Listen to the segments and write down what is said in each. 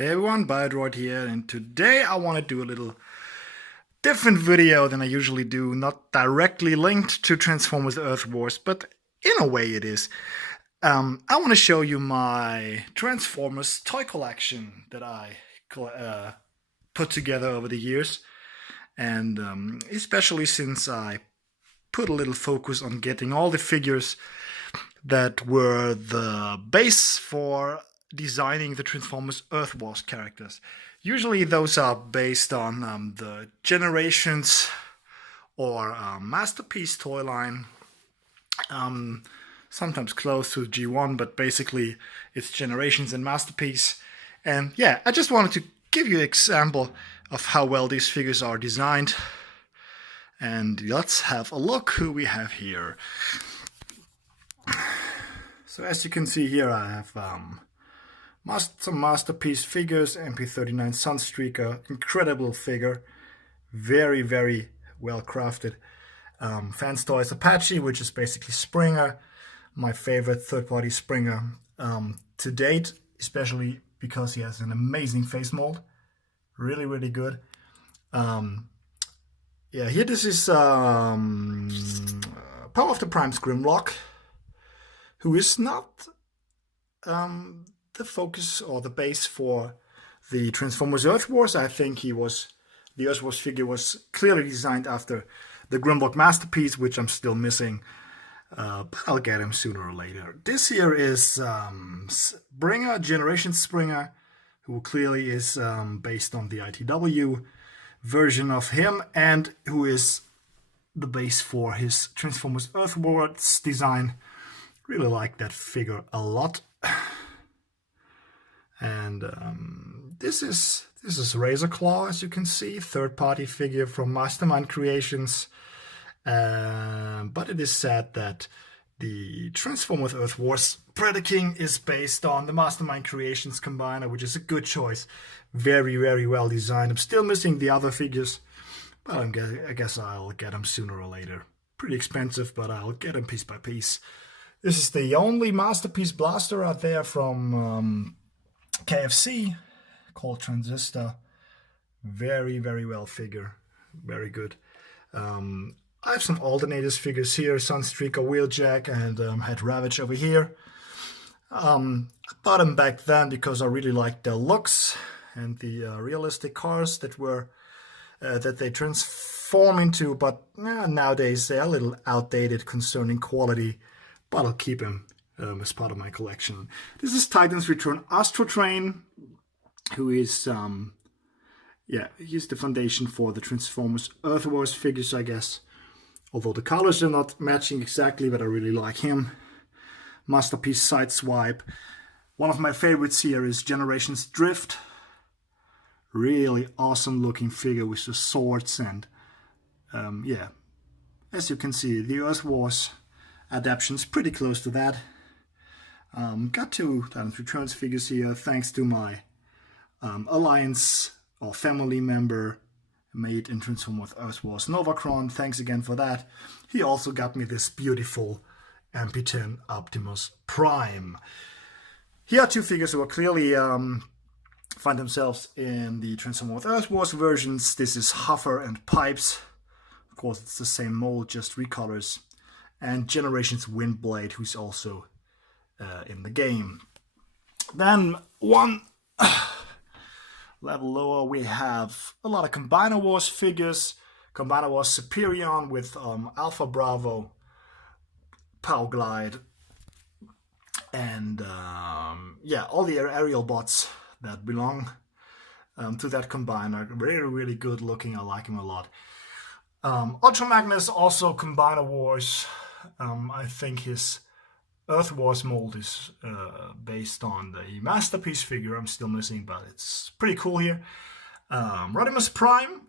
Hey everyone, Biodroid here, and today I want to do a little different video than I usually do, not directly linked to Transformers Earth Wars, but in a way it is. I want to show you my Transformers toy collection that I put together over the years, and especially since I put a little focus on getting all the figures that were the base for designing the Transformers Earth Wars characters. Usually those are based on the Generations or Masterpiece toy line. Sometimes close to G1, but basically it's Generations and Masterpiece. And yeah, I just wanted to give you an example of how well these figures are designed. And let's have a look who we have here. So as you can see here, I have some Masterpiece figures, MP39 Sunstreaker, incredible figure, very, very well crafted. Fans Toys Apache, which is basically Springer, my favorite third-party Springer to date, especially because he has an amazing face mold, really, really good. Yeah, here this is Power of the Primes Grimlock, who is not the focus or the base for the Transformers Earth Wars. I think the Earth Wars figure was clearly designed after the Grimlock Masterpiece, which I'm still missing, but I'll get him sooner or later. This here is Springer, Generation Springer, who clearly is based on the ITW version of him, and who is the base for his Transformers Earth Wars design. Really like that figure a lot. And this is Razor Claw, as you can see, third-party figure from Mastermind Creations. But it is said that the Transformers Earth Wars Predaking is based on the Mastermind Creations combiner, which is a good choice. Very, very well designed. I'm still missing the other figures, but I guess I'll get them sooner or later. Pretty expensive, but I'll get them piece by piece. This is the only Masterpiece blaster out there from KFC, called Transistor. Very, very well figure. Very good. I have some alternators figures here, Sunstreaker, Wheeljack, and Head Ravage over here. I bought them back then because I really liked their looks and the realistic cars that they transform into, but nowadays they're a little outdated concerning quality, but I'll keep them as part of my collection. This is Titans Return Astrotrain, who is, he's the foundation for the Transformers Earth Wars figures, I guess. Although the colors are not matching exactly, but I really like him. Masterpiece Sideswipe. One of my favorites here is Generations Drift. Really awesome looking figure with the swords and, as you can see, the Earth Wars adaptation is pretty close to that. Got two Titans Returns figures here, thanks to my alliance or family member made in Transformers Earth Wars, Novacron. Thanks again for that. He also got me this beautiful MP10 Optimus Prime. Here are two figures who are clearly find themselves in the Transformers Earth Wars versions. This is Huffer and Pipes. Of course, it's the same mold, just recolors. And Generations Windblade, who's also in the game. Then one level lower, we have a lot of Combiner Wars figures. Combiner Wars Superion with Alpha Bravo, Power Glide, and all the aerial bots that belong to that combiner. Really, really good looking. I like him a lot. Ultra Magnus, also Combiner Wars. I think his Earth Wars mold is based on the Masterpiece figure I'm still missing, but it's pretty cool here. Rodimus Prime,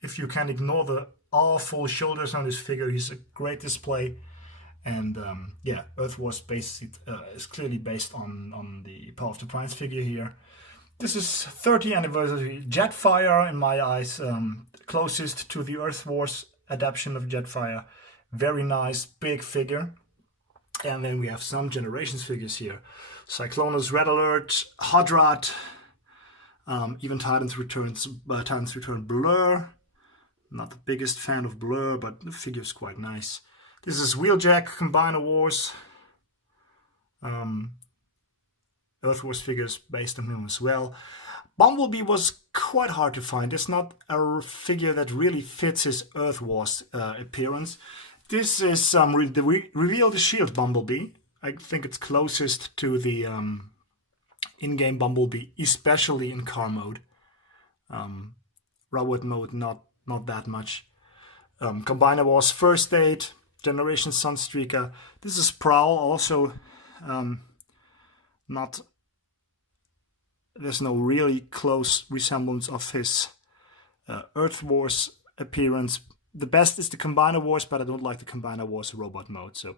if you can ignore the awful shoulders on this figure, he's a great display. And Earth Wars is clearly based on the Power of the Primes figure here. This is 30th anniversary Jetfire, in my eyes, closest to the Earth Wars adaptation of Jetfire. Very nice, big figure. And then we have some Generations figures here. Cyclonus, Red Alert, Hot Rod, Even Titans Return Blur. Not the biggest fan of Blur, but the figure is quite nice. This is Wheeljack Combiner Wars. Earth Wars figures based on him as well. Bumblebee was quite hard to find. It's not a figure that really fits his Earth Wars appearance. This is the Reveal the Shield Bumblebee. I think it's closest to the in-game Bumblebee, especially in car mode. Robot mode, not that much. Combiner Wars First Aid, Generation Sunstreaker. This is Prowl, also not. There's no really close resemblance of his Earth Wars appearance. The best is the Combiner Wars, but I don't like the Combiner Wars robot mode, so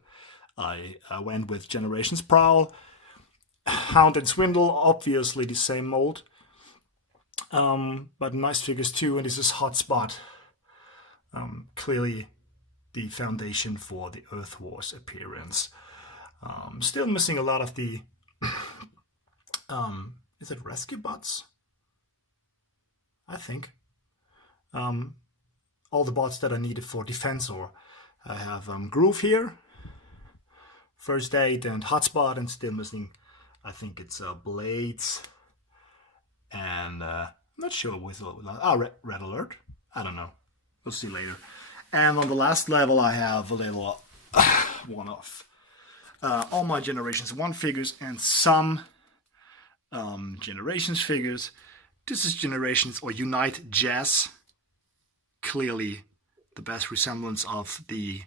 I went with Generations Prowl. Hound and Swindle, obviously the same mold, but nice figures too. And this is Hotspot, clearly the foundation for the Earth Wars appearance. Still missing a lot of the is it Rescue Bots? I think all the bots that are needed for defense. Or I have Groove here, First Aid, and Hotspot, and still missing. I think it's Blades, and I'm not sure with Red Alert. I don't know. We'll see later. And on the last level, I have a little one of all my Generations 1 figures and some Generations figures. This is Generations or Unite Jazz. Clearly the best resemblance of the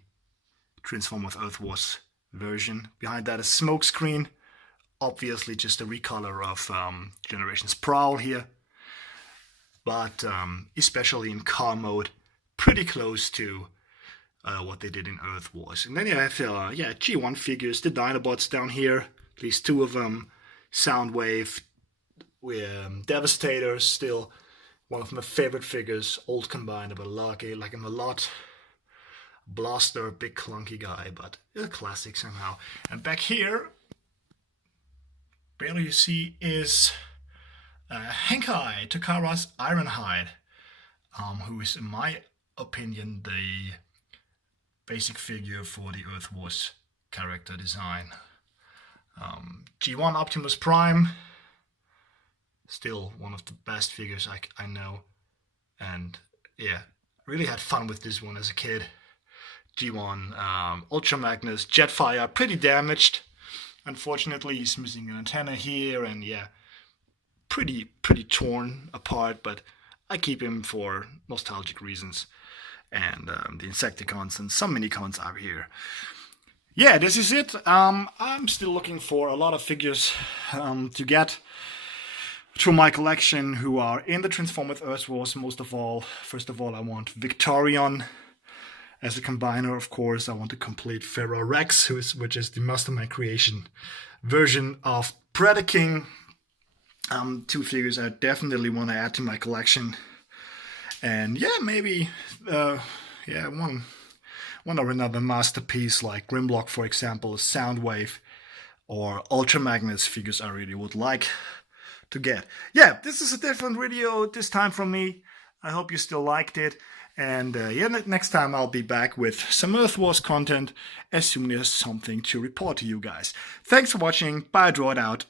Transformers Earth Wars version. Behind that is Smokescreen. Obviously just a recolor of Generations Prowl here. But especially in car mode, pretty close to what they did in Earth Wars. And then you have G1 figures, the Dinobots down here, at least two of them. Soundwave, Devastator, still one of my favorite figures. Old Combiner, but like him a lot. Blaster, big clunky guy, but a classic somehow. And back here, barely you see, is Henkai, Takara's Ironhide, who is, in my opinion, the basic figure for the Earth Wars character design. G1 Optimus Prime, still one of the best figures I know, and yeah, really had fun with this one as a kid. G1 Ultra Magnus Jetfire, pretty damaged. Unfortunately, he's missing an antenna here, and yeah, pretty torn apart, but I keep him for nostalgic reasons. And the Insecticons and some Minicons are here. Yeah, this is it. I'm still looking for a lot of figures to get to my collection who are in the Transformers Earth Wars. First of all, I want Victorion as a combiner, of course. I want to complete Pharaoh Rex, which is the Mastermind Creation version of Predaking. Two figures I definitely want to add to my collection. And yeah, maybe one or another masterpiece like Grimlock, for example, Soundwave, or Ultra Magnus figures I really would like to get. Yeah, this is a different video this time from me. I hope you still liked it. And next time I'll be back with some Earth Wars content as soon as something to report to you guys. Thanks for watching. Bye, Droid out.